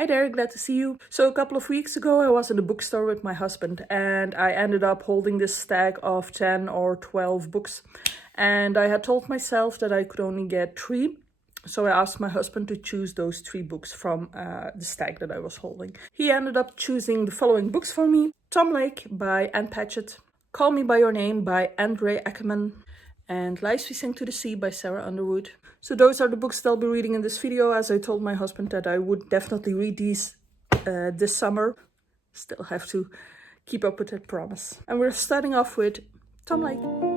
Hi there, glad to see you. So a couple of weeks ago I was in the bookstore with my husband and I ended up holding this stack of 10 or 12 books. And I had told myself that I could only get 3. So I asked my husband to choose those 3 books from the stack that I was holding. He ended up choosing the following books for me: Tom Lake by Anne Patchett, Call Me By Your Name by André Aciman, and Lies We Sing to the Sea by Sarah Underwood. So those are the books that I'll be reading in this video, as I told my husband that I would definitely read these this summer. Still have to keep up with that promise. And we're starting off with Tom Lake.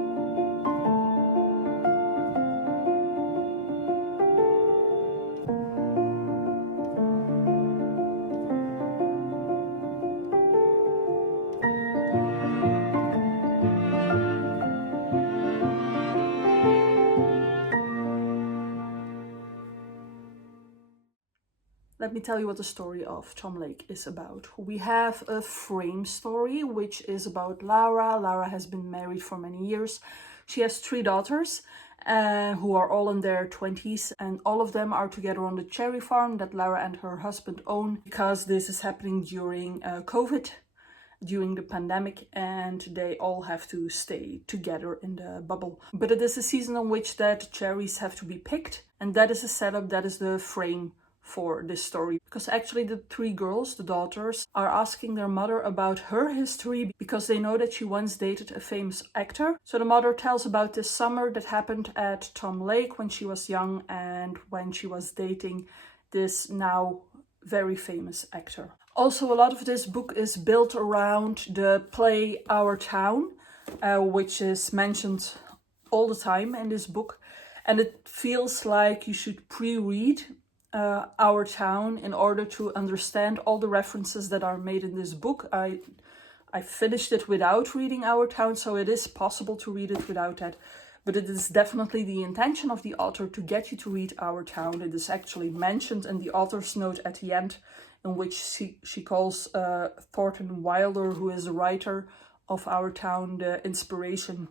Let me tell you what the story of Tom Lake is about. We have a frame story, which is about Laura. Laura has been married for many years. She has 3 daughters who are all in their 20s, and all of them are together on the cherry farm that Laura and her husband own, because this is happening during COVID, during the pandemic, and they all have to stay together in the bubble. But it is a season in which that cherries have to be picked, and that is a setup, that is the frame for this story. Because actually the 3 girls, the daughters, are asking their mother about her history because they know that she once dated a famous actor. So the mother tells about this summer that happened at Tom Lake when she was young and when she was dating this now very famous actor. Also, a lot of this book is built around the play Our Town, which is mentioned all the time in this book. And it feels like you should pre-read Our Town in order to understand all the references that are made in this book. I finished it without reading Our Town, so it is possible to read it without that. But it is definitely the intention of the author to get you to read Our Town. It is actually mentioned in the author's note at the end, in which she calls Thornton Wilder, who is the writer of Our Town, the inspiration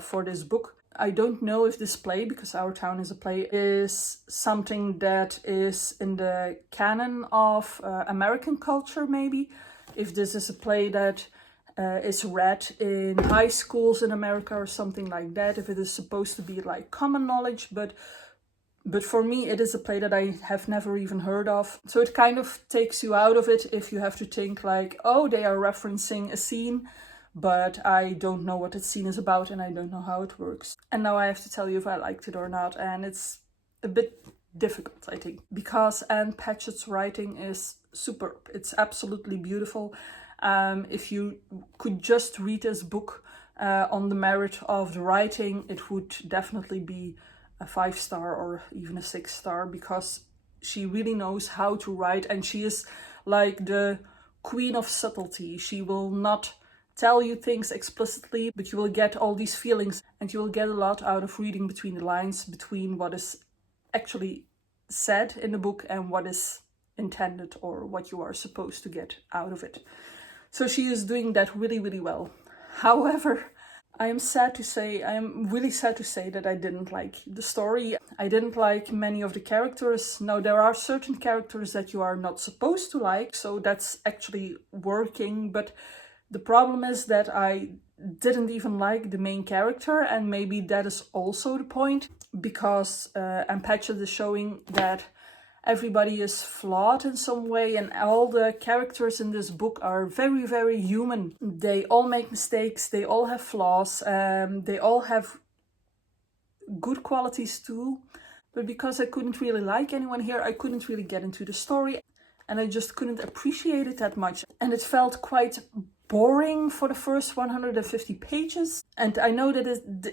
for this book. I don't know if this play, because Our Town is a play, is something that is in the canon of American culture, maybe. If this is a play that is read in high schools in America or something like that. If it is supposed to be like common knowledge, but for me it is a play that I have never even heard of. So it kind of takes you out of it if you have to think like, oh, they are referencing a scene, but I don't know what that scene is about and I don't know how it works. And now I have to tell you if I liked it or not, and it's a bit difficult, I think, because Anne Patchett's writing is superb. It's absolutely beautiful. If you could just read this book on the merit of the writing, it would definitely be a 5-star or even a 6-star, because she really knows how to write, and she is like the queen of subtlety. She will not tell you things explicitly, but you will get all these feelings, and you will get a lot out of reading between the lines, between what is actually said in the book and what is intended or what you are supposed to get out of it. So she is doing that really, really well. However, I am really sad to say that I didn't like the story. I didn't like many of the characters. Now, there are certain characters that you are not supposed to like, so that's actually working. But the problem is that I didn't even like the main character, and maybe that is also the point, because Anne Patchett is showing that everybody is flawed in some way, and all the characters in this book are very, very human. They all make mistakes, they all have flaws, they all have good qualities too. But because I couldn't really like anyone here, I couldn't really get into the story, and I just couldn't appreciate it that much. And it felt quite boring for the first 150 pages. And I know that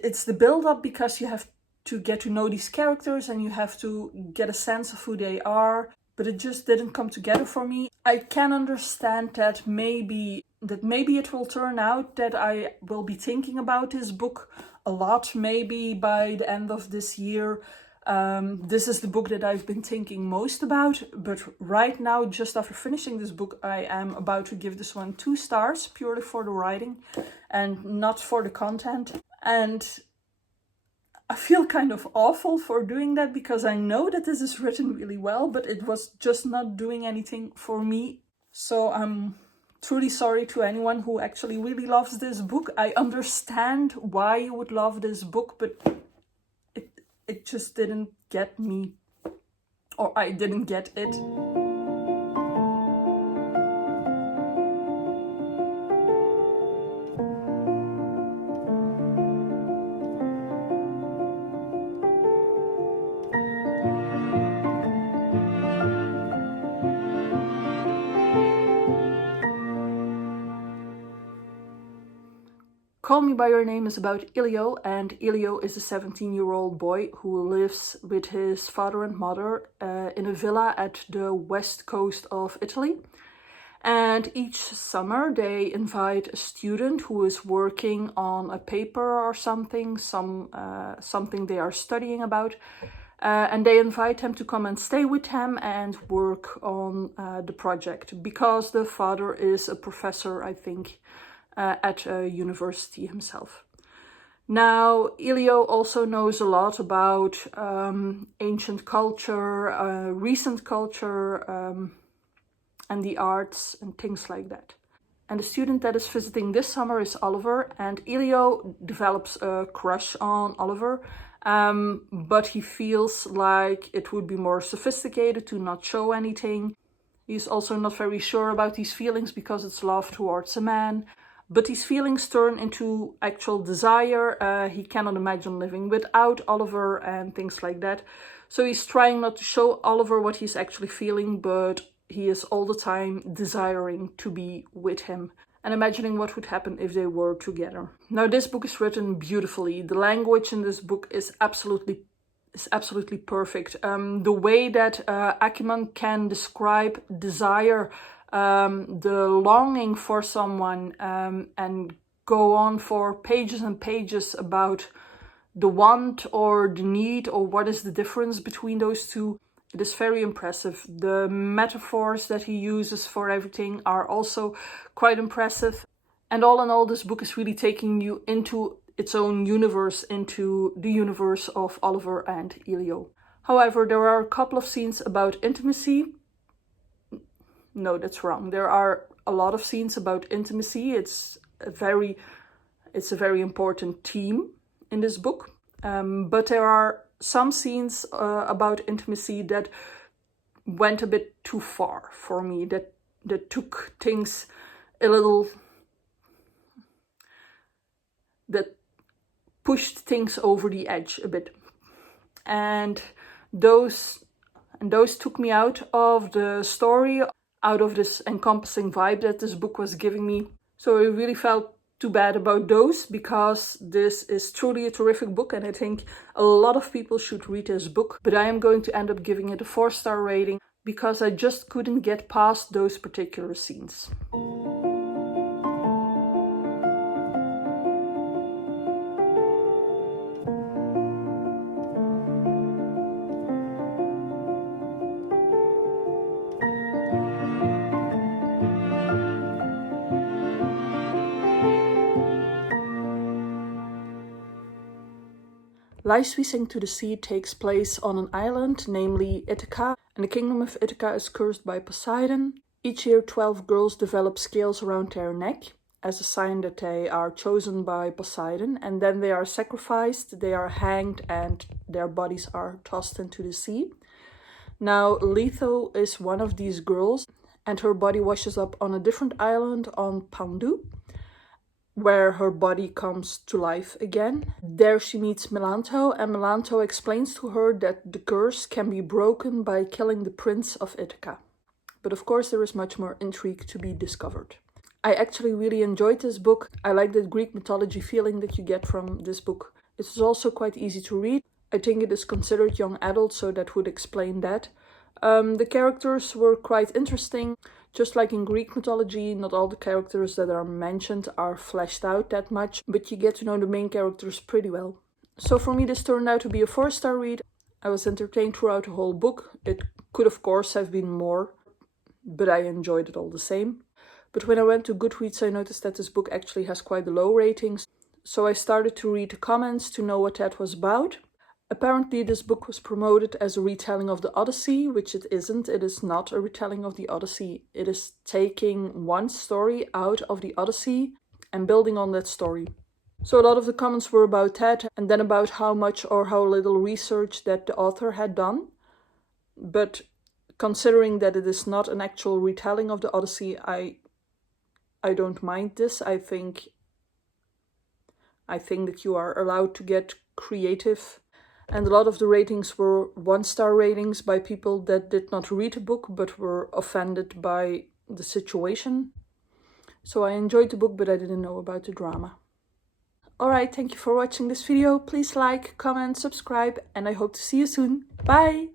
it's the build-up, because you have to get to know these characters and you have to get a sense of who they are, but it just didn't come together for me. I can understand that maybe it will turn out that I will be thinking about this book a lot, maybe by the end of this year. This is the book that I've been thinking most about, but right now, just after finishing this book, I am about to give this one 2 stars, purely for the writing and not for the content. And I feel kind of awful for doing that because I know that this is written really well, but it was just not doing anything for me. So I'm truly sorry to anyone who actually really loves this book. I understand why you would love this book, but it just didn't get me, or I didn't get it. Call Me By Your Name is about Elio, and Elio is a 17-year-old boy who lives with his father and mother in a villa at the west coast of Italy. And each summer they invite a student who is working on a paper or something, something they are studying about. And they invite him to come and stay with them and work on the project, because the father is a professor, I think, at a university himself. Now, Elio also knows a lot about ancient culture, recent culture, and the arts and things like that. And the student that is visiting this summer is Oliver, and Elio develops a crush on Oliver, but he feels like it would be more sophisticated to not show anything. He's also not very sure about these feelings because it's love towards a man. But these feelings turn into actual desire. He cannot imagine living without Oliver and things like that. So he's trying not to show Oliver what he's actually feeling, but he is all the time desiring to be with him and imagining what would happen if they were together. Now, this book is written beautifully. The language in this book is absolutely perfect. The way that Aciman can describe desire, the longing for someone, and go on for pages and pages about the want or the need, or what is the difference between those two. It is very impressive. The metaphors that he uses for everything are also quite impressive. And all in all, this book is really taking you into its own universe, into the universe of Oliver and Elio. However, there are a couple of scenes about intimacy. No, that's wrong. There are a lot of scenes about intimacy. It's a very important theme in this book. But there are some scenes about intimacy that went a bit too far for me, that took things a little, that pushed things over the edge a bit. And those took me out of the story, out of this encompassing vibe that this book was giving me. So I really felt too bad about those, because this is truly a terrific book and I think a lot of people should read this book. But I am going to end up giving it a 4-star rating because I just couldn't get past those particular scenes. Lies We Sing to the Sea takes place on an island, namely Ithaca, and the kingdom of Ithaca is cursed by Poseidon. Each year 12 girls develop scales around their neck as a sign that they are chosen by Poseidon, and then they are sacrificed, they are hanged, and their bodies are tossed into the sea. Now, Letho is one of these girls, and her body washes up on a different island on Pandu, where her body comes to life again. There she meets Melanto, and Melanto explains to her that the curse can be broken by killing the prince of Ithaca. But of course there is much more intrigue to be discovered. I actually really enjoyed this book. I like that Greek mythology feeling that you get from this book. It is also quite easy to read. I think it is considered young adult, so that would explain that. The characters were quite interesting. Just like in Greek mythology, not all the characters that are mentioned are fleshed out that much, but you get to know the main characters pretty well. So for me, this turned out to be a 4-star read. I was entertained throughout the whole book. It could, of course, have been more, but I enjoyed it all the same. But when I went to Goodreads, I noticed that this book actually has quite a low ratings. So I started to read the comments to know what that was about. Apparently this book was promoted as a retelling of the Odyssey, which it isn't. It is not a retelling of the Odyssey. It is taking one story out of the Odyssey and building on that story. So a lot of the comments were about that, and then about how much or how little research that the author had done. But considering that it is not an actual retelling of the Odyssey, I don't mind this. I think that you are allowed to get creative. And a lot of the ratings were 1-star ratings by people that did not read the book but were offended by the situation. So I enjoyed the book, but I didn't know about the drama. Alright, thank you for watching this video. Please like, comment, subscribe, and I hope to see you soon. Bye!